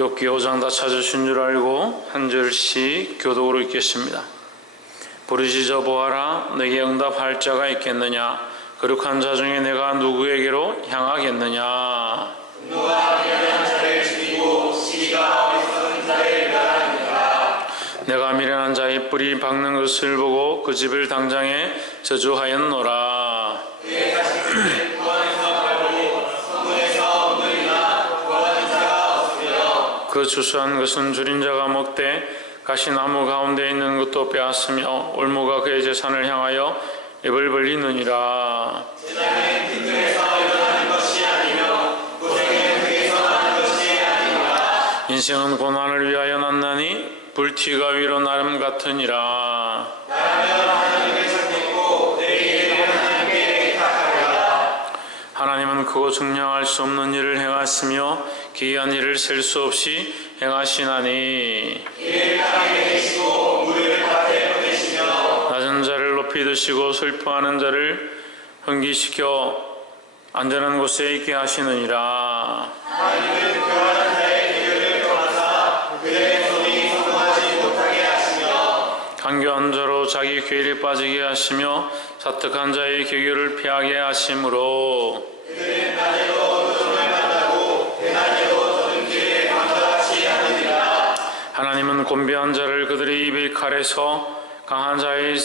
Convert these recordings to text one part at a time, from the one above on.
욥기 5장 다 찾으신 줄 알고 한 절씩 교독으로 읽겠습니다. 부르짖어 보아라. 내게 응답할 자가 있겠느냐? 거룩한 자 중에 내가 누구에게로 향하겠느냐? 누가 미련한 자를 죽이고 시기가 어리석은 자를 멸하느니라. 내가 미련한 자의 뿌리 박는 것을 보고 그 집을 당장에 저주하였노라. 그의 자식들을 구원에서 팔고 성문에서 얻으리나 구하는 자가 없으며 그 추수한 것은 줄인 자가 먹되 가시나무 가운데 있는 것도 빼앗으며 올무가 그의 재산을 향하여 입을 벌리느니라. 재난은 빈들에서 일어나는 것이 아니며 고생은 흙에서 나는 것이 아니니라. 인생은 고난을 위하여 났나니 불티가 위로 나름 같으니라. 나라면 하나님을 찾겠고 내 일을 하나님께 의탁하리라. 하나님은 크고 증량할 수 없는 일을 행하시며 기이한 일을 셀 수 없이 행하시나니 이를 땅에 내시고 물을 밭에 보내시며 낮은 자를 높이 드시고 슬퍼하는 자를 흥기시켜 안전한 곳에 있게 하시느니라. 하나님은 교만한 자의 계율을 떠나사 그들의 손이 성공하지 못하게 하시며 간교한 자로 자기 괴일에 빠지게 하시며 사특한 자의 계율을 피하게 하심으로 그들은 낮에도 조정을 만나고 대낮에도 젖은 길에 광자같이 하느니라. 하나님은 곤비한 자를 그들의 입의 칼에서 강한 자의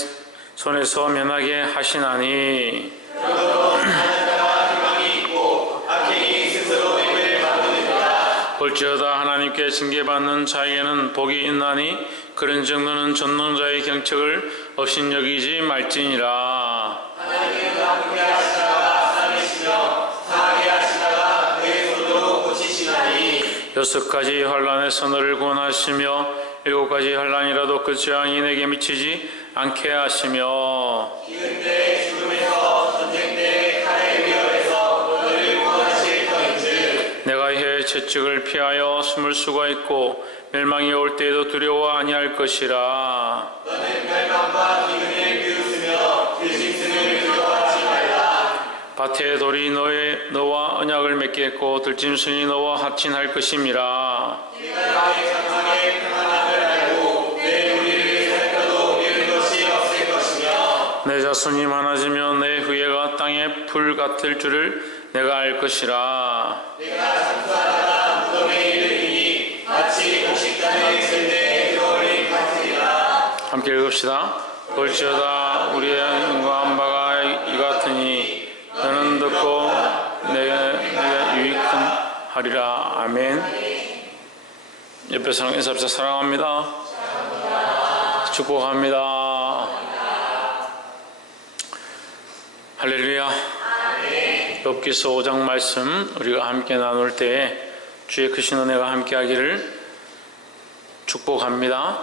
손에서 면하게 하시나니 그러므로 하는 자가 희망이 있고 악행이 스스로 입을 막으느니라. 볼지어다 하나님께 징계받는 자에게는 복이 있나니 그런즉 너는 전능자의 경책을 업신여기지 말지니라. 하나님은 아프게 하시다가 싸매시며 상하게 하시다가 그의 손으로 고치시나니 6가지 환난에서 너를 구원하시며 7가지 환난이라도 그 재앙이 내게 미치지 않게 하시며 기근 때에 죽음에서 전쟁 때에 칼의 위협에서 너를 구원하실 터인즉 내가 해 채찍을 피하여 숨을 수가 있고 멸망이 올 때에도 두려워 아니할 것이라. 너는 멸망과 기근을 비웃으며 들짐승을 두려워하지 말라. 밭의 돌이 너와 언약을 맺겠고 들짐승이 너와 합친할 것임이라. 네가 나의 장막의 평안함을 알고 내 우리를 살펴도 미운 것이 없을 것이며 내 자손이 많아지며 내 후예가 땅의 풀 같을 줄을 내가 알 것이라. 내가 장수하다가 무덤에 이르리니 마치 곡식단에 있을 때 들어올린 같으리라. 함께 읽읍시다. 볼지어다 우리의 응고한 바가 이 같으니 너는 듣고 내게 유익하리라. 아멘. 옆에 사람 인사합시다. 사랑합니다. 축복합니다. 할렐루야. 욥기서 5장 말씀 우리가 함께 나눌 때에 주의 크신 은혜가 함께하기를 축복합니다.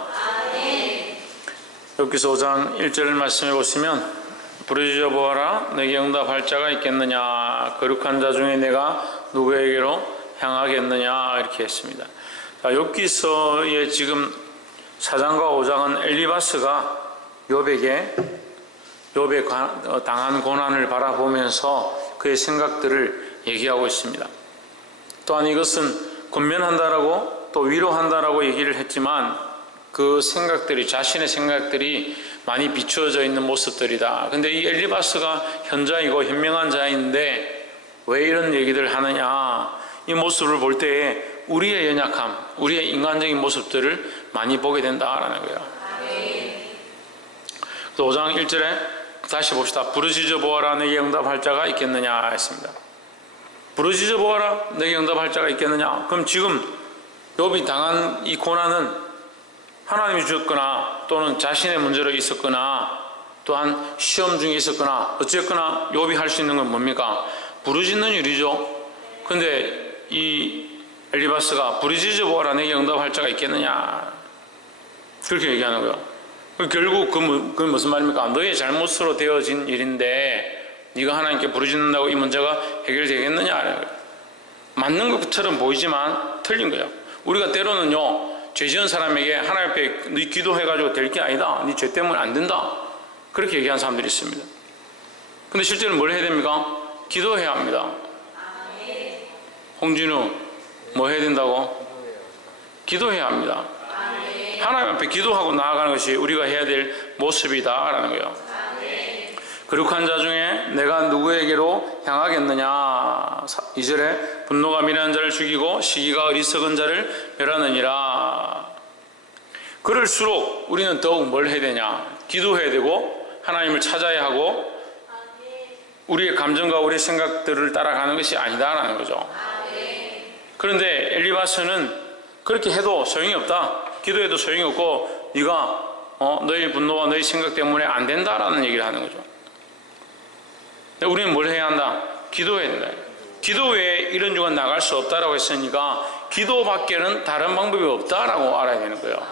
욥기서 5장 1절 말씀해 보시면 부르짖어 보아라. 내게 응답할 자가 있겠느냐? 거룩한 자 중에 내가 누구에게로 향하겠느냐? 이렇게 했습니다. 자, 욥기서의 지금 4장과 5장은 엘리바스가 욥에게 당한 고난을 바라보면서 그의 생각들을 얘기하고 있습니다. 또한 이것은 권면한다라고 또 위로한다라고 얘기를 했지만 그 생각들이 자신의 생각들이 많이 비추어져 있는 모습들이다. 근데 이 엘리바스가 현자이고 현명한 자인데 왜 이런 얘기들 하느냐? 이 모습을 볼 때에 우리의 연약함, 우리의 인간적인 모습들을 많이 보게 된다라는 거예요. 5장 1절에 다시 봅시다. 부르짖어 보아라. 내게 응답할 자가 있겠느냐 했습니다. 부르짖어 보아라. 내게 응답할 자가 있겠느냐. 그럼 지금 욥이 당한 이 고난은 하나님이 주었거나 또는 자신의 문제로 있었거나 또한 시험 중에 있었거나 어쨌거나 욥이 할 수 있는 건 뭡니까? 부르짖는 일이죠. 근데 이 엘리바스가 부르짖어 보아라. 내게 응답할 자가 있겠느냐 그렇게 얘기하는 거예요. 결국 그건 무슨 말입니까? 너의 잘못으로 되어진 일인데 네가 하나님께 부르짖는다고 이 문제가 해결되겠느냐. 맞는 것처럼 보이지만 틀린 거예요. 우리가 때로는요 죄 지은 사람에게 하나님 앞에 네 기도해가지고 될 게 아니다. 네 죄 때문에 안 된다. 그렇게 얘기하는 사람들이 있습니다. 근데 실제로 뭘 해야 됩니까? 기도해야 합니다. 홍진우 뭐 해야 된다고? 기도해야 합니다. 하나님 앞에 기도하고 나아가는 것이 우리가 해야 될 모습이다라는 거예요. 거룩한 자 중에 내가 누구에게로 향하겠느냐. 2절에 분노가 미련한 자를 죽이고 시기가 어리석은 자를 멸하느니라. 그럴수록 우리는 더욱 뭘 해야 되냐. 기도해야 되고 하나님을 찾아야 하고 우리의 감정과 우리의 생각들을 따라가는 것이 아니다라는 거죠. 그런데 엘리바스는 그렇게 해도 소용이 없다. 기도해도 소용이 없고 네가 너의 분노와 너의 생각 때문에 안 된다라는 얘기를 하는 거죠. 우리는 뭘 해야 한다? 기도해야 된다. 기도 외에 이런 중은 나갈 수 없다라고 했으니까 기도밖에는 다른 방법이 없다라고 알아야 되는 거예요.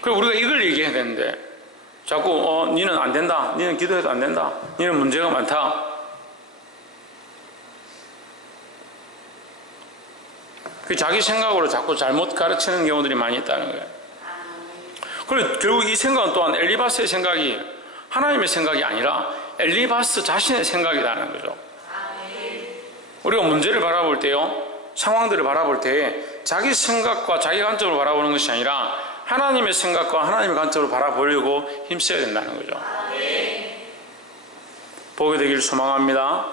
그리고 우리가 이걸 얘기해야 되는데 자꾸 니는 안 된다. 니는 기도해도 안 된다. 니는 문제가 많다. 그 자기 생각으로 자꾸 잘못 가르치는 경우들이 많이 있다는 거예요. 그리고 결국 이 생각은 또한 엘리바스의 생각이 하나님의 생각이 아니라 엘리바스 자신의 생각이라는 거죠. 우리가 문제를 바라볼 때요, 상황들을 바라볼 때 자기 생각과 자기 관점으로 바라보는 것이 아니라 하나님의 생각과 하나님의 관점으로 바라보려고 힘써야 된다는 거죠. 보게 되길 소망합니다.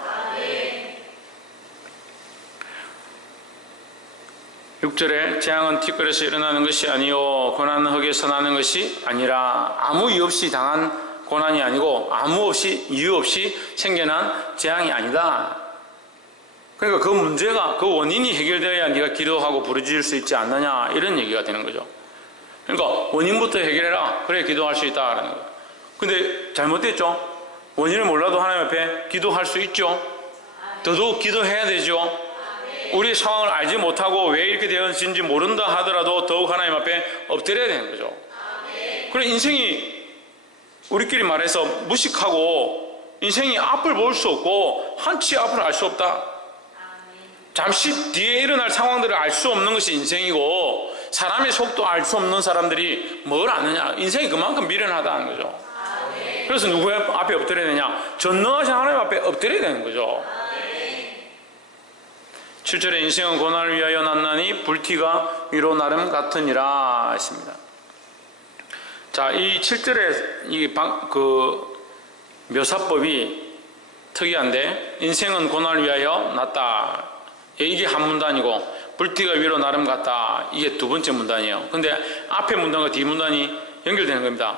6절에 재앙은 티끌에서 일어나는 것이 아니요 고난은 흙에서 나는 것이 아니라 아무 이유 없이 당한 고난이 아니고 아무 없이 이유 없이 생겨난 재앙이 아니다. 그러니까 그 문제가 그 원인이 해결되어야 네가 기도하고 부르짖을 수 있지 않느냐 이런 얘기가 되는 거죠. 그러니까 원인부터 해결해라. 그래 기도할 수 있다라는 거예요. 근데 잘못됐죠. 원인을 몰라도 하나님 앞에 기도할 수 있죠. 더더욱 기도해야 되죠. 우리의 상황을 알지 못하고 왜 이렇게 되었는지 모른다 하더라도 더욱 하나님 앞에 엎드려야 되는 거죠. 그래 인생이 우리끼리 말해서 무식하고 인생이 앞을 볼 수 없고 한치 앞을 알 수 없다. 잠시 뒤에 일어날 상황들을 알 수 없는 것이 인생이고 사람의 속도 알 수 없는 사람들이 뭘 아느냐. 인생이 그만큼 미련하다는 거죠. 그래서 누구 앞에 엎드려야 되냐. 전능하신 하나님 앞에 엎드려야 되는 거죠. 7절에 인생은 고난을 위하여 났나니 불티가 위로 나름 같으니라 했습니다. 자, 이 7절에 그 묘사법이 특이한데 인생은 고난을 위하여 났다. 이게 한 문단이고 불티가 위로 나름 같다. 이게 두 번째 문단이에요. 근데 앞에 문단과 뒤 문단이 연결되는 겁니다.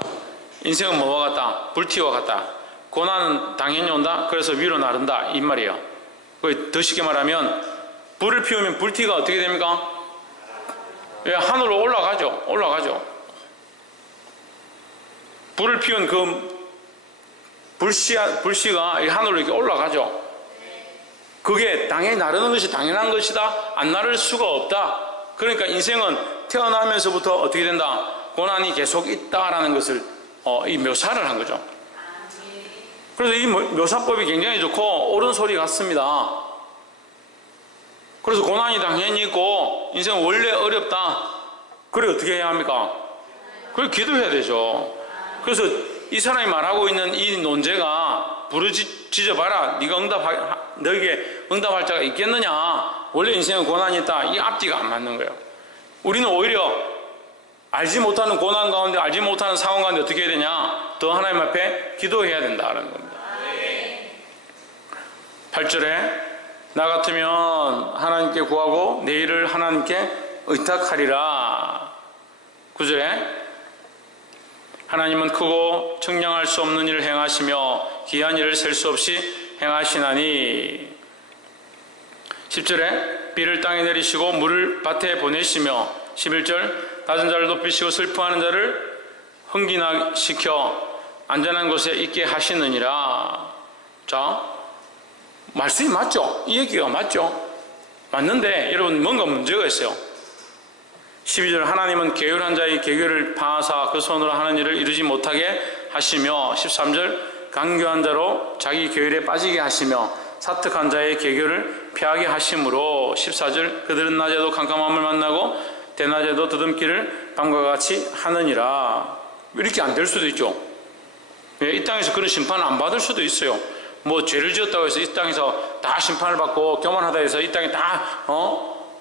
인생은 뭐와 같다? 불티와 같다. 고난은 당연히 온다. 그래서 위로 나른다. 이 말이에요. 더 쉽게 말하면 불을 피우면 불티가 어떻게 됩니까? 예, 하늘로 올라가죠. 불을 피운 그 불씨가 하늘로 이렇게 올라가죠. 그게 당연히 나르는 것이 당연한 것이다. 안 나를 수가 없다. 그러니까 인생은 태어나면서부터 어떻게 된다? 고난이 계속 있다라는 것을 이 묘사를 한 거죠. 그래서 이 묘사법이 굉장히 좋고 옳은 소리 같습니다. 그래서 고난이 당연히 있고 인생은 원래 어렵다. 그래 어떻게 해야 합니까? 그걸 기도해야 되죠. 그래서 이 사람이 말하고 있는 이 논제가 부르짖어봐라. 너에게 응답할 자가 있겠느냐. 원래 인생은 고난이 있다. 이 앞뒤가 안 맞는 거예요. 우리는 오히려 알지 못하는 고난 가운데 알지 못하는 상황 가운데 어떻게 해야 되냐. 더 하나님 앞에 기도해야 된다는 겁니다. 8절에 나 같으면 하나님께 구하고 내 일을 하나님께 의탁하리라. 9절에 하나님은 크고 청량할 수 없는 일을 행하시며 기한 일을 셀 수 없이 행하시나니. 10절에 비를 땅에 내리시고 물을 밭에 보내시며 11절 낮은 자를 높이시고 슬퍼하는 자를 흥기나시켜 안전한 곳에 있게 하시느니라. 자, 말씀이 맞죠? 이 얘기가 맞죠? 맞는데 여러분 뭔가 문제가 있어요. 12절 하나님은 게으른 자의 계교를 파하사 그 손으로 하는 일을 이루지 못하게 하시며 13절 강교한 자로 자기 계율에 빠지게 하시며 사특한 자의 계교를 피하게 하심으로 14절 그들은 낮에도 캄캄함을 만나고 대낮에도 더듬기를 밤과 같이 하느니라. 이렇게 안 될 수도 있죠. 이 땅에서 그런 심판을 안 받을 수도 있어요. 뭐 죄를 지었다고 해서 이 땅에서 다 심판을 받고 교만하다 해서 이 땅에 다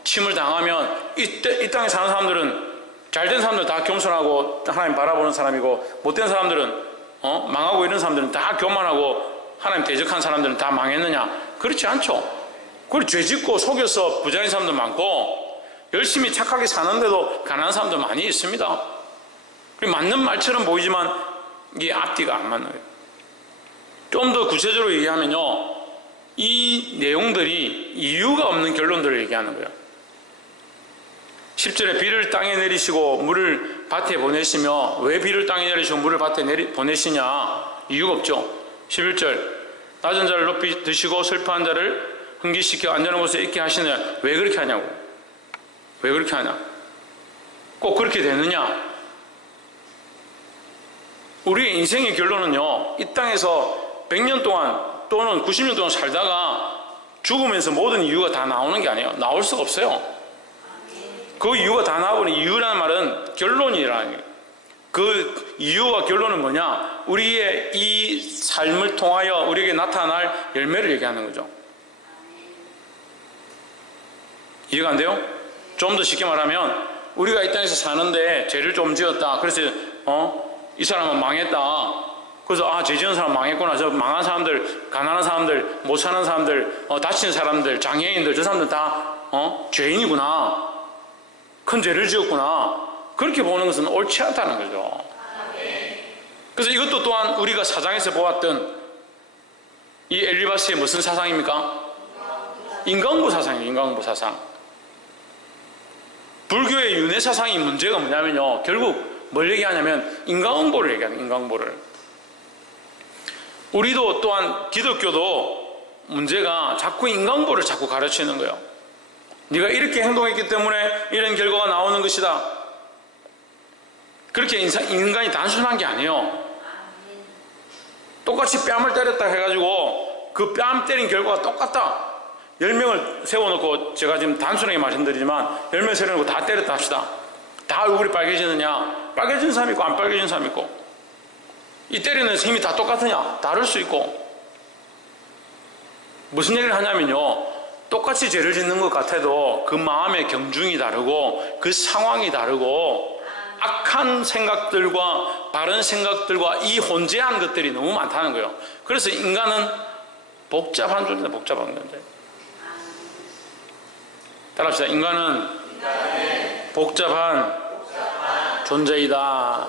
침을 당하면 이 땅에 사는 사람들은 잘된 사람들 다 겸손하고 하나님 바라보는 사람이고, 못된 사람들은 망하고 이런 사람들은 다 교만하고 하나님 대적한 사람들은 다 망했느냐? 그렇지 않죠. 그리고 죄짓고 속여서 부자인 사람도 많고 열심히 착하게 사는데도 가난한 사람도 많이 있습니다. 맞는 말처럼 보이지만 이게 앞뒤가 안 맞는 거예요. 좀 더 구체적으로 얘기하면요, 이 내용들이 이유가 없는 결론들을 얘기하는 거예요. 10절에 비를 땅에 내리시고 물을 밭에 보내시며, 왜 비를 땅에 내리시고 물을 밭에 보내시냐? 이유가 없죠. 11절, 낮은 자를 높이 드시고 슬퍼한 자를 흥기시켜 안전한 곳에 있게 하시느냐? 왜 그렇게 하냐고. 왜 그렇게 하냐? 꼭 그렇게 되느냐? 우리의 인생의 결론은요, 이 땅에서 100년 동안 또는 90년 동안 살다가 죽으면서 모든 이유가 다 나오는 게 아니에요. 나올 수가 없어요. 그 이유가 다 나오는, 이유라는 말은 결론이라는 거예요. 그 이유와 결론은 뭐냐? 우리의 이 삶을 통하여 우리에게 나타날 열매를 얘기하는 거죠. 이해가 안 돼요? 좀 더 쉽게 말하면, 우리가 이 땅에서 사는데 죄를 좀 지었다. 그래서 이 사람은 망했다. 그래서 죄 지은 사람 망했구나. 저 망한 사람들, 가난한 사람들, 못 사는 사람들, 다친 사람들, 장애인들, 저 사람들 다 죄인이구나. 큰 죄를 지었구나. 그렇게 보는 것은 옳지 않다는 거죠. 그래서 이것도 또한 우리가 사장에서 보았던 이 엘리바스의 무슨 사상입니까? 인과응보 사상이에요. 인과응보 사상. 불교의 윤회 사상이 문제가 뭐냐면요, 결국 뭘 얘기하냐면 인과응보를 얘기하는, 인과응보를. 우리도 또한 기독교도 문제가 자꾸 인과응보를 자꾸 가르치는 거예요. 네가 이렇게 행동했기 때문에 이런 결과가 나오는 것이다. 그렇게 인간이 단순한 게 아니에요. 똑같이 뺨을 때렸다 해가지고 그 뺨 때린 결과가 똑같다. 10명을 세워놓고, 제가 지금 단순하게 말씀드리지만 10명 세워놓고 다 때렸다 합시다. 다 얼굴이 빨개지느냐? 빨개진 사람 있고 안 빨개진 사람 있고, 이 때리는 힘이 다 똑같으냐? 다를 수 있고. 무슨 얘기를 하냐면요, 똑같이 죄를 짓는 것 같아도 그 마음의 경중이 다르고 그 상황이 다르고 악한 생각들과 바른 생각들과 이 혼재한 것들이 너무 많다는 거예요. 그래서 인간은 복잡한 존재다. 복잡한 존재. 따라합시다. 인간은 복잡한 존재이다.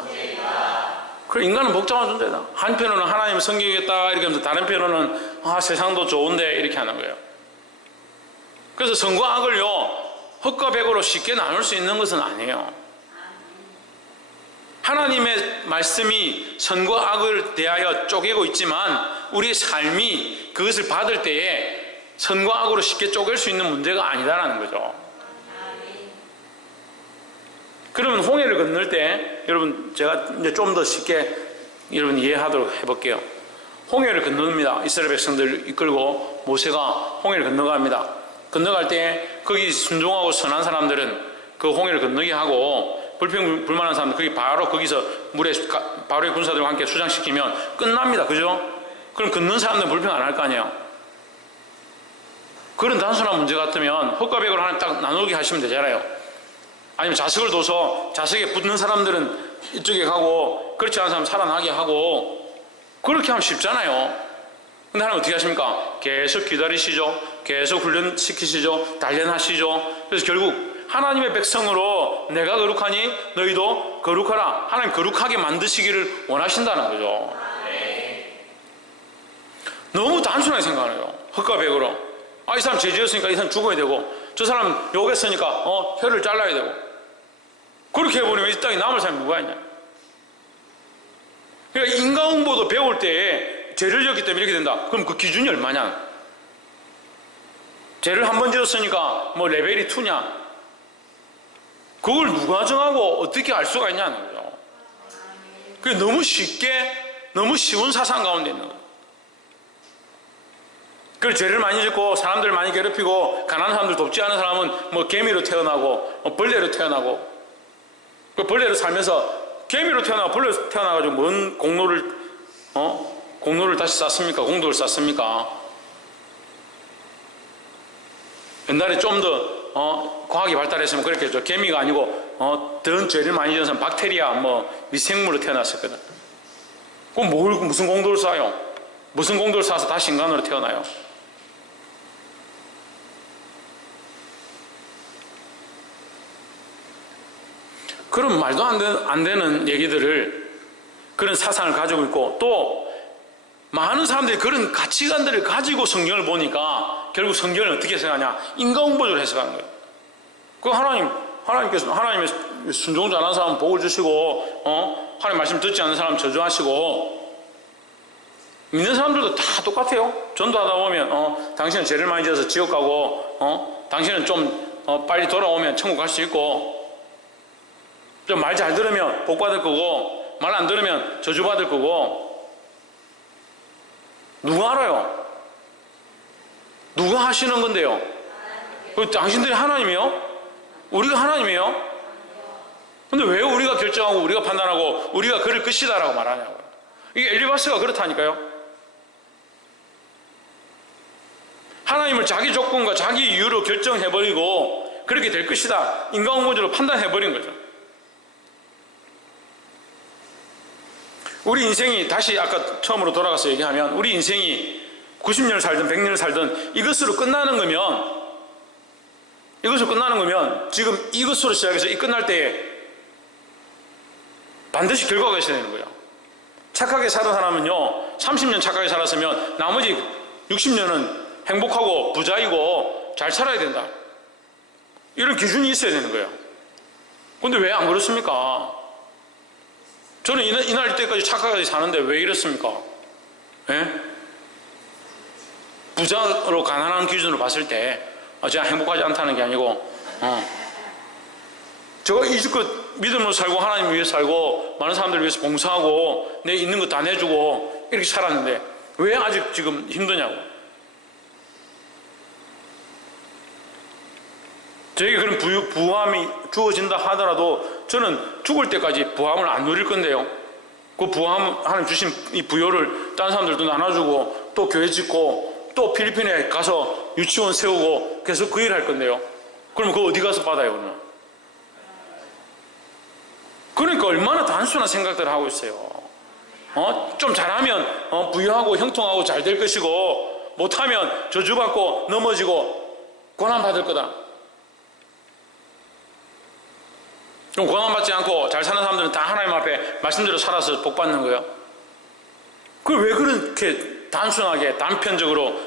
그래, 인간은 복잡한 존재다. 한편으로는 하나님을 섬기겠다 이렇게 하면서, 다른 편으로는 세상도 좋은데 이렇게 하는 거예요. 그래서 선과 악을요, 헛과 백으로 쉽게 나눌 수 있는 것은 아니에요. 하나님의 말씀이 선과 악을 대하여 쪼개고 있지만 우리의 삶이 그것을 받을 때에 선과 악으로 쉽게 쪼갤 수 있는 문제가 아니다라는 거죠. 그러면 홍해를 건널 때, 여러분 제가 이제 좀 더 쉽게 여러분 이해하도록 해볼게요. 홍해를 건너입니다. 이스라엘 백성들을 이끌고 모세가 홍해를 건너갑니다. 건너갈 때 거기 순종하고 선한 사람들은 그 홍해를 건너게 하고, 불평불만한 사람들 거기 바로 거기서 물에 바로의 군사들과 함께 수장시키면 끝납니다. 그죠? 그럼 건넌 사람들은 불평 안 할 거 아니에요. 그런 단순한 문제 같으면 흙과 백으로 하나 딱 나누게 하시면 되잖아요. 아니면 자석을 둬서 자석에 붙는 사람들은 이쪽에 가고 그렇지 않은 사람 살아나게 하고, 그렇게 하면 쉽잖아요. 근데 하나님 어떻게 하십니까? 계속 기다리시죠. 계속 훈련시키시죠. 단련하시죠. 그래서 결국 하나님의 백성으로 내가 거룩하니 너희도 거룩하라. 하나님 거룩하게 만드시기를 원하신다는 거죠. 너무 단순하게 생각하네요. 흙과 백으로. 이 사람 죄 지었으니까 이 사람 죽어야 되고, 저 사람 욕했으니까 혀를 잘라야 되고, 그렇게 해버리면 이 땅에 남을 사람이 누가 있냐. 그러니까 인과응보도 배울 때 죄를 지었기 때문에 이렇게 된다. 그럼 그 기준이 얼마냐? 죄를 한 번 지었으니까 뭐 레벨이 2냐? 그걸 누가 정하고 어떻게 알 수가 있냐는 거죠. 그게 너무 쉽게, 너무 쉬운 사상 가운데 있는 거예요. 그 죄를 많이 짓고 사람들을 많이 괴롭히고 가난한 사람들 돕지 않은 사람은 뭐 개미로 태어나고 벌레로 태어나고, 그 벌레로 살면서 개미로 태어나고 벌레로 태어나가지고 뭔 공로를 다시 쌓습니까? 공덕을 쌓습니까? 옛날에 좀 더 과학이 발달했으면 그렇겠죠. 개미가 아니고 더 죄를 많이 지은 사람 박테리아 미생물로 태어났었거든. 그럼 무슨 공도를 쌓아요? 무슨 공도를 쌓아서 다시 인간으로 태어나요? 그런 말도 안 되는 얘기들을, 그런 사상을 가지고 있고, 또 많은 사람들이 그런 가치관들을 가지고 성경을 보니까 결국 성경을 어떻게 해석하냐? 인과응보적으로 해석하는 거예요. 그 하나님께서 하나님의 순종 잘하는 사람 복을 주시고, 하나님 말씀 듣지 않는 사람 저주하시고, 믿는 사람들도 다 똑같아요. 전도하다 보면 당신은 죄를 많이 지어서 지옥 가고, 당신은 좀 빨리 돌아오면 천국 갈 수 있고, 좀 말 잘 들으면 복 받을 거고, 말 안 들으면 저주 받을 거고. 누가 알아요? 누가 하시는 건데요? 당신들이 하나님이요? 우리가 하나님이요? 근데 왜 우리가 결정하고 우리가 판단하고 우리가 그럴 것이다라고 말하냐고요. 이게 엘리바스가 그렇다니까요. 하나님을 자기 조건과 자기 이유로 결정해버리고 그렇게 될 것이다, 인과응보적으로 판단해버린 거죠. 우리 인생이, 다시 아까 처음으로 돌아가서 얘기하면, 우리 인생이 90년을 살든 100년을 살든 이것으로 끝나는 거면, 지금 이것으로 시작해서 이 끝날 때에 반드시 결과가 있어야 되는 거예요. 착하게 사는 사람은요, 30년 착하게 살았으면 나머지 60년은 행복하고 부자이고 잘 살아야 된다, 이런 기준이 있어야 되는 거예요. 근데 왜 안 그렇습니까? 저는 이날 때까지 착하게 사는데 왜 이렇습니까? 예? 부자로 가난한 기준으로 봤을 때 제가 행복하지 않다는 게 아니고, 제가 이제껏 믿음으로 살고 하나님 위해서 살고 많은 사람들을 위해서 봉사하고 내 있는 거 다 내주고 이렇게 살았는데 왜 아직 지금 힘드냐고. 저에게 그런 부함이 주어진다 하더라도 저는 죽을 때까지 부함을 안 누릴 건데요. 그 부함, 하나님 주신 이 부여를 다른 사람들도 나눠주고, 또 교회 짓고, 또 필리핀에 가서 유치원 세우고 계속 그 일을 할 건데요. 그러면 그거 어디 가서 받아요, 그러면? 그러니까 얼마나 단순한 생각들을 하고 있어요. 좀 잘하면 부유하고 형통하고 잘 될 것이고, 못하면 저주받고 넘어지고 고난받을 거다. 그럼 고난받지 않고 잘 사는 사람들은 다 하나님 앞에 말씀대로 살아서 복 받는 거예요. 그걸 왜 그렇게 단순하게 단편적으로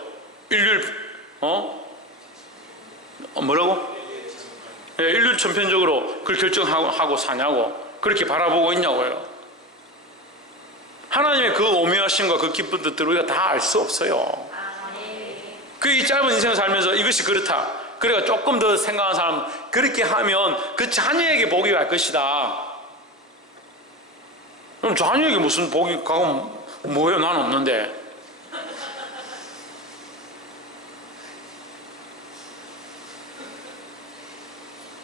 일률천편적으로 그걸 결정하고 사냐고, 그렇게 바라보고 있냐고요. 하나님의 그 오묘하심과 그 기쁜 뜻들을 우리가 다 알 수 없어요. 그 이 짧은 인생을 살면서 이것이 그렇다, 그러니까 조금 더 생각하는 사람, 그렇게 하면 그 자녀에게 복이 갈 것이다. 그럼 자녀에게 무슨 복이 가고 뭐예요? 난 없는데.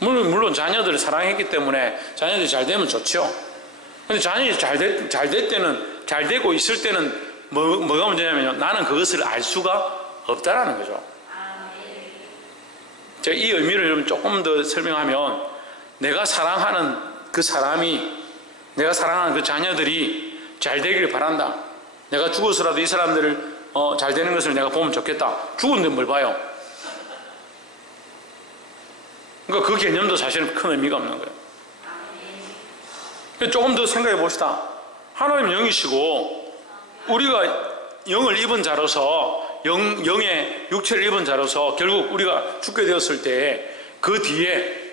물론 자녀들을 사랑했기 때문에 자녀들이 잘 되면 좋죠. 근데 자녀들이 잘 되고 있을 때는 뭐가 문제냐면요, 나는 그것을 알 수가 없다라는 거죠. 제가 이 의미를 조금 더 설명하면, 내가 사랑하는 그 사람이, 내가 사랑하는 그 자녀들이 잘 되기를 바란다. 내가 죽어서라도 이 사람들을 잘 되는 것을 내가 보면 좋겠다. 죽었는데 뭘 봐요? 그러니까 그 개념도 사실은 큰 의미가 없는 거예요. 조금 더 생각해 봅시다. 하나님 영이시고 우리가 영을 입은 자로서, 영의 육체를 입은 자로서 결국 우리가 죽게 되었을 때 그 뒤에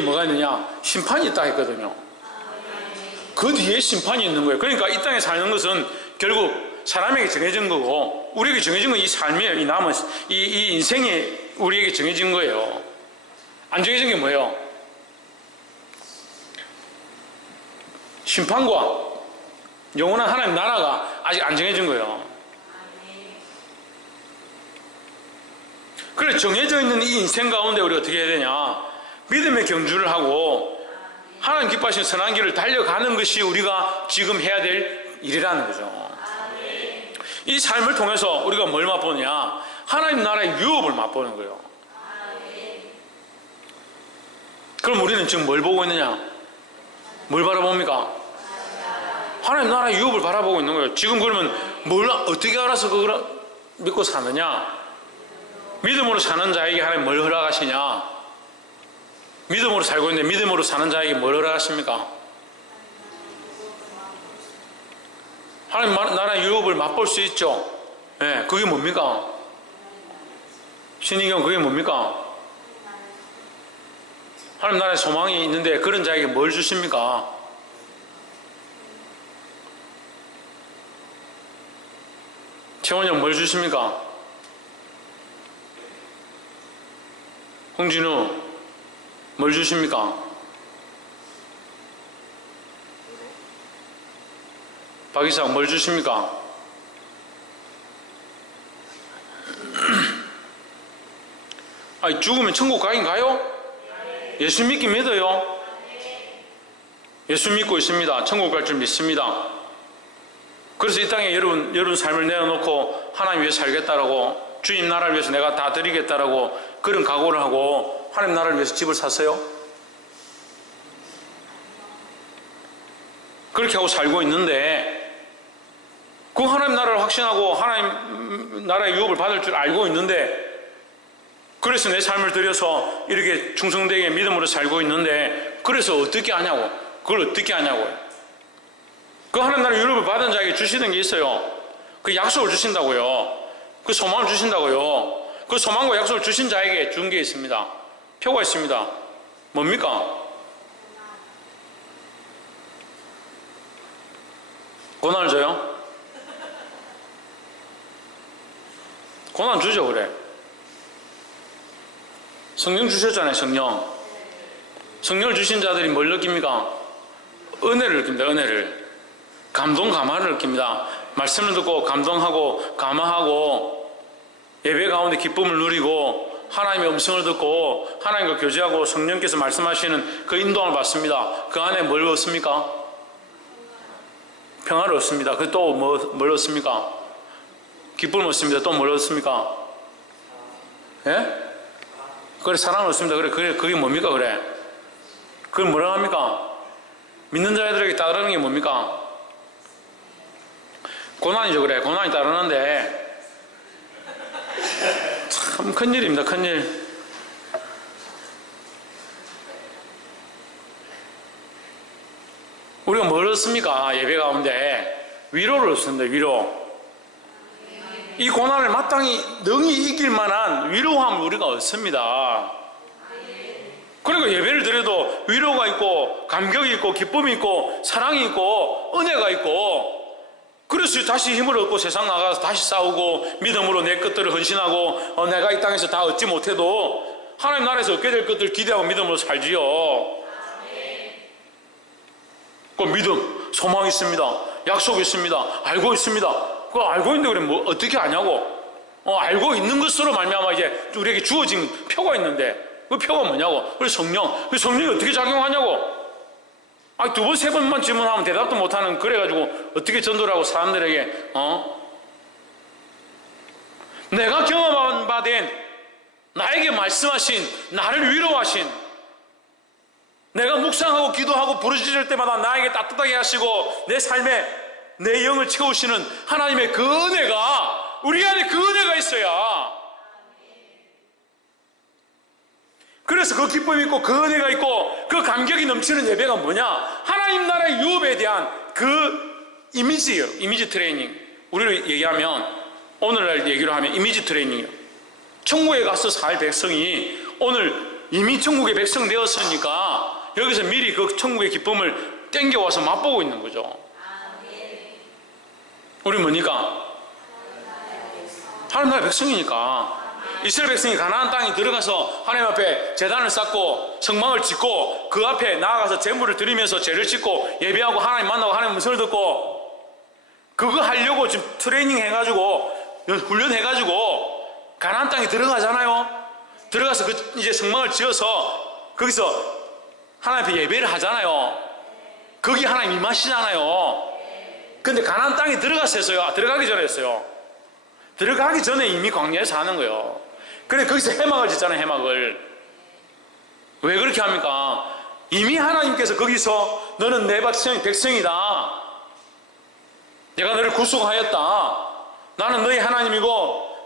뭐가 있느냐? 심판이 있다 했거든요. 그 뒤에 심판이 있는 거예요. 그러니까 이 땅에 사는 것은 결국 사람에게 정해진 거고, 우리에게 정해진 건 이 삶이에요. 이 남은 이 인생이 우리에게 정해진 거예요. 안 정해진 게 뭐예요? 심판과 영원한 하나님 나라가 아직 안 정해진 거예요. 그래, 정해져 있는 이 인생 가운데 우리가 어떻게 해야 되냐? 믿음의 경주를 하고 하나님 기뻐하시는 선한 길을 달려가는 것이 우리가 지금 해야 될 일이라는 거죠. 이 삶을 통해서 우리가 뭘 맛보느냐? 하나님 나라의 유업을 맛보는 거예요. 그럼 우리는 지금 뭘 보고 있느냐? 뭘 바라봅니까? 하나님 나라의 유업을 바라보고 있는 거예요. 지금 그러면 뭘 어떻게 알아서 그걸 믿고 사느냐? 믿음으로 사는 자에게 하나님 뭘 허락하시냐? 믿음으로 살고 있는데 믿음으로 사는 자에게 뭘 허락하십니까? 하나님 나라의 유업을 맛볼 수 있죠. 네, 그게 뭡니까? 신의경 그게 뭡니까? 하나님 나라의 소망이 있는데 그런 자에게 뭘 주십니까? 최원이 형 뭘 주십니까? 홍진우 뭘 주십니까? 박이상 뭘 주십니까? 아니 죽으면 천국 가긴 가요? 예수 믿긴 믿어요? 예수 믿고 있습니다. 천국 갈 줄 믿습니다. 그래서 이 땅에 여러분 삶을 내어놓고 하나님 위해서 살겠다라고 주님 나라를 위해서 내가 다 드리겠다라고 그런 각오를 하고 하나님 나라를 위해서 집을 샀어요? 그렇게 하고 살고 있는데 그 하나님 나라를 확신하고 하나님 나라의 유업을 받을 줄 알고 있는데 그래서 내 삶을 들여서 이렇게 충성되게 믿음으로 살고 있는데 그래서 어떻게 하냐고 그걸 어떻게 하냐고요. 그 하나님 나라의 유업을 받은 자에게 주시는 게 있어요. 그 약속을 주신다고요. 그 소망을 주신다고요. 그 소망과 약속을 주신 자에게 준 게 있습니다. 표가 있습니다. 뭡니까? 고난을 줘요? 고난 주죠 그래. 성령 주셨잖아요. 성령을 주신 자들이 뭘 느낍니까? 은혜를 느낍니다. 은혜를. 감동 감화를 느낍니다. 말씀을 듣고 감동하고 감화하고 예배 가운데 기쁨을 누리고 하나님의 음성을 듣고 하나님과 교제하고 성령께서 말씀하시는 그 인도함을 받습니다. 그 안에 뭘 얻습니까? 평화를 얻습니다. 그 또 뭘 얻습니까? 기쁨을 얻습니다. 또 뭘 얻습니까? 예? 그래 사랑을 얻습니다. 그래 그게 뭡니까 그래? 그걸 뭐라고 합니까? 믿는 자들에게 따르는 게 뭡니까? 고난이죠 그래. 고난이 따르는데 참 큰일입니다. 큰일. 우리가 뭘 얻습니까? 예배 가운데 위로를 얻습니다. 위로. 이 고난을 마땅히 능히 이길 만한 위로함을 우리가 얻습니다. 그러니까 예배를 드려도 위로가 있고 감격이 있고 기쁨이 있고 사랑이 있고 은혜가 있고 그래서 다시 힘을 얻고 세상 나가서 다시 싸우고 믿음으로 내 것들을 헌신하고 내가 이 땅에서 다 얻지 못해도 하나님 나라에서 얻게 될 것들 기대하고 믿음으로 살지요. 그 믿음, 소망이 있습니다. 약속이 있습니다. 알고 있습니다. 그거 알고 있는데 그래 뭐 어떻게 아냐고. 알고 있는 것으로 말미암아 이제 우리에게 주어진 표가 있는데 그 표가 뭐냐고. 그래서 성령. 그 성령이 어떻게 작용하냐고. 두 번, 세 번만 질문하면 대답도 못하는 그래가지고 어떻게 전도를 하고 사람들에게 내가 경험한 바 된 나에게 말씀하신 나를 위로하신 내가 묵상하고 기도하고 부르짖을 때마다 나에게 따뜻하게 하시고 내 삶에 내 영을 채우시는 하나님의 그 은혜가 우리 안에 그 은혜가 있어야 그래서 그 기쁨이 있고 그 은혜가 있고 그 감격이 넘치는 예배가 뭐냐? 하나님 나라의 유업에 대한 그 이미지예요. 이미지 트레이닝. 우리를 얘기하면 오늘날 얘기로 하면 이미지 트레이닝이에요. 천국에 가서 살 백성이 오늘 이미 천국의 백성 되었으니까 여기서 미리 그 천국의 기쁨을 땡겨와서 맛보고 있는 거죠. 우리 뭐니까? 하나님 나라의 백성이니까. 이스라엘 백성이 가나안 땅에 들어가서 하나님 앞에 제단을 쌓고 성막을 짓고 그 앞에 나아가서 제물을 드리면서 죄를 짓고 예배하고 하나님 만나고 하나님 음성을 듣고 그거 하려고 지금 트레이닝 해가지고 훈련해가지고 가나안 땅에 들어가잖아요. 들어가서 그 이제 성막을 지어서 거기서 하나님 앞에 예배를 하잖아요. 거기 하나님 임하시잖아요. 근데 가나안 땅에 들어가서 했어요? 들어가기 전에 했어요? 들어가기 전에 이미 광야에서 하는 거예요. 그래 거기서 해막을 짓잖아요. 해막을. 왜 그렇게 합니까? 이미 하나님께서 거기서 너는 내 백성이다. 내가 너를 구속하였다. 나는 너희 하나님이고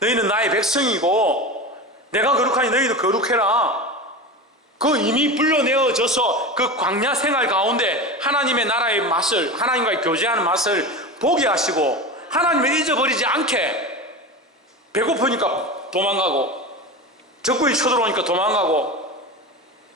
너희는 나의 백성이고 내가 거룩하니 너희도 거룩해라. 그 이미 불러내어져서 그 광야 생활 가운데 하나님의 나라의 맛을, 하나님과의 교제하는 맛을 보게 하시고 하나님을 잊어버리지 않게, 배고프니까 도망가고 적군이 쳐들어오니까 도망가고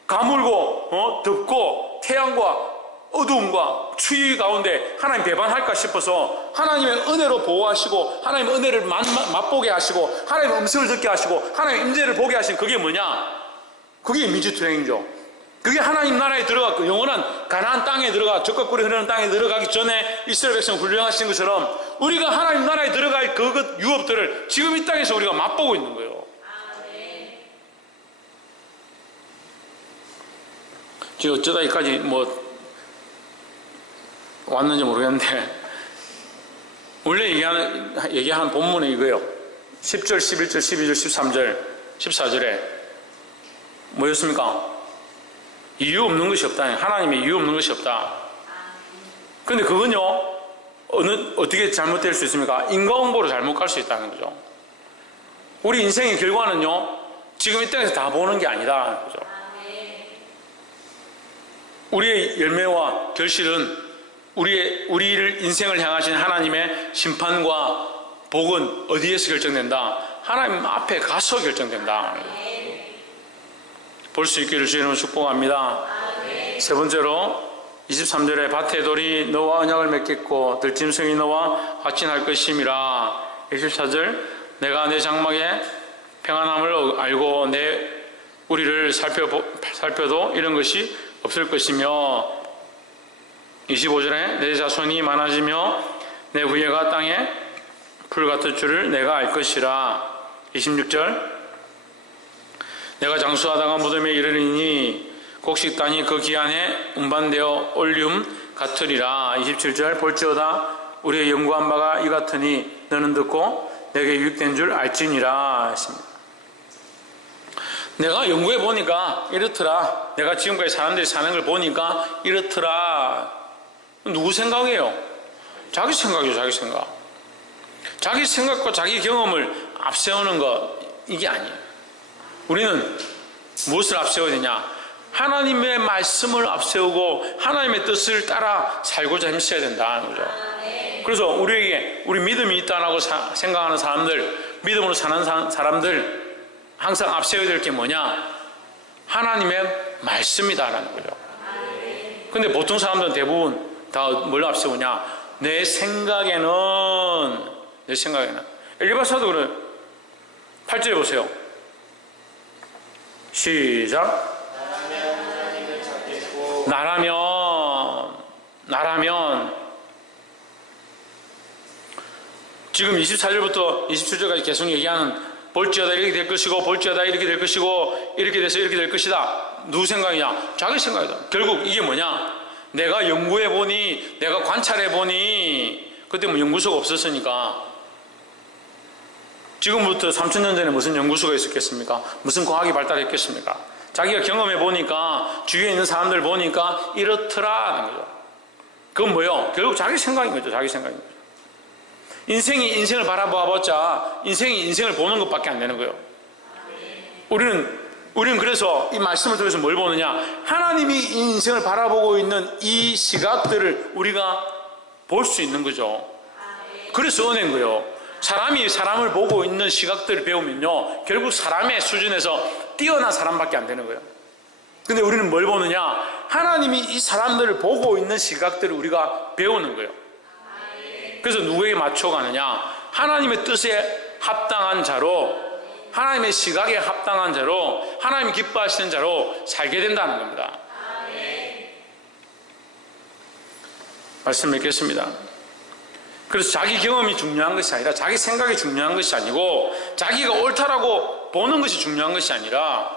가물고 덥고 태양과 어두움과 추위 가운데 하나님 배반할까 싶어서 하나님의 은혜로 보호하시고 하나님의 은혜를 맛보게 하시고 하나님의 음성을 듣게 하시고 하나님의 임재를 보게 하신 그게 뭐냐? 그게 이미지투행이죠. 그게 하나님 나라에 들어갔고 영원한 가나안 땅에 들어가 적과 꿀이 흐르는 땅에 들어가기 전에 이스라엘 백성을 훈련하신 것처럼 우리가 하나님 나라에 들어갈 그 유업들을 지금 이 땅에서 우리가 맛보고 있는 거예요. 지금 어쩌다 여기까지 왔는지 모르겠는데 원래 얘기하는 본문이 이거예요. 10절, 11절, 12절, 13절, 14절에 뭐였습니까? 이유 없는 것이 없다. 하나님의 이유 없는 것이 없다. 그런데 그건요 어떻게 잘못될 수 있습니까? 인과응보로 잘못 갈 수 있다는 거죠. 우리 인생의 결과는요 지금 이 땅에서 다 보는 게 아니다 그죠? 우리의 열매와 결실은 우리를 인생을 향하신 하나님의 심판과 복은 어디에서 결정된다? 하나님 앞에 가서 결정된다. 볼 수 있기를 주님으로 축복합니다. 세 번째로 23절에 밭의 돌이 너와 언약을 맺겠고 들짐승이 너와 확신할 것임이라. 24절 내가 내 장막에 평안함을 알고 우리를 살펴도 이런 것이 없을 것이며 25절에 내 자손이 많아지며 내 후예가 땅에 풀 같을 줄을 내가 알 것이라. 26절 내가 장수하다가 무덤에 이르리니 곡식단이 그 기한에 운반되어 올륨 같으리라. 27절 볼지어다 우리의 연구한 바가 이 같으니 너는 듣고 내게 유익된 줄 알지니라 했습니다. 내가 연구해 보니까 이렇더라. 내가 지금까지 사람들이 사는 걸 보니까 이렇더라. 누구 생각이에요? 자기 생각이죠. 자기 생각. 자기 생각과 자기 경험을 앞세우는 것 이게 아니에요. 우리는 무엇을 앞세워야 되냐? 하나님의 말씀을 앞세우고 하나님의 뜻을 따라 살고자 힘써야 된다는 거죠. 그래서 우리 믿음이 있다라고 생각하는 사람들, 믿음으로 사는 사람들 항상 앞세워야 될 게 뭐냐? 하나님의 말씀이다라는 거죠. 근데 보통 사람들은 대부분 다 뭘 앞세우냐? 내 생각에는 엘리바사도 그래. 8절에 보세요. 시작. 나라면 지금 24절부터 27절까지 계속 얘기하는 볼지어다 이렇게 될 것이고 볼지어다 이렇게 될 것이고 이렇게 돼서 이렇게 될 것이다. 누구 생각이냐? 자기 생각이다. 결국 이게 뭐냐? 내가 연구해 보니 내가 관찰해 보니 그때 뭐 연구소가 없었으니까 지금부터 3000년 전에 무슨 연구소가 있었겠습니까? 무슨 과학이 발달했겠습니까? 자기가 경험해 보니까 주위에 있는 사람들 보니까 이렇더라는 거죠. 그건 뭐요? 결국 자기 생각인 거죠. 자기 생각인 거죠. 인생이 인생을 바라봐봤자 인생이 인생을 보는 것밖에 안 되는 거예요. 우리는 그래서 이 말씀을 통해서 뭘 보느냐? 하나님이 이 인생을 바라보고 있는 이 시각들을 우리가 볼 수 있는 거죠. 그래서 은혜인 거예요. 사람이 사람을 보고 있는 시각들을 배우면요 결국 사람의 수준에서 뛰어난 사람밖에 안 되는 거예요. 근데 우리는 뭘 보느냐? 하나님이 이 사람들을 보고 있는 시각들을 우리가 배우는 거예요. 그래서 누구에게 맞춰가느냐? 하나님의 뜻에 합당한 자로, 하나님의 시각에 합당한 자로, 하나님이 기뻐하시는 자로 살게 된다는 겁니다. 말씀 맺겠습니다. 그래서 자기 경험이 중요한 것이 아니라 자기 생각이 중요한 것이 아니고 자기가 옳다라고 보는 것이 중요한 것이 아니라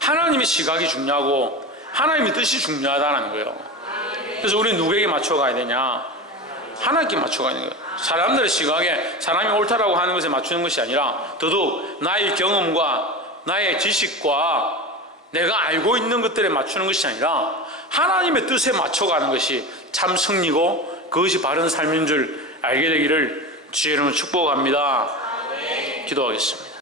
하나님의 시각이 중요하고 하나님의 뜻이 중요하다는 거예요. 그래서 우리는 누구에게 맞춰가야 되냐? 하나님께 맞춰가야 되는 거예요. 사람들의 시각에 사람이 옳다라고 하는 것에 맞추는 것이 아니라 더더욱 나의 경험과 나의 지식과 내가 알고 있는 것들에 맞추는 것이 아니라 하나님의 뜻에 맞춰가는 것이 참 승리고 그것이 바른 삶인 줄 알게 되기를 주의 이름으로 축복합니다. 기도하겠습니다.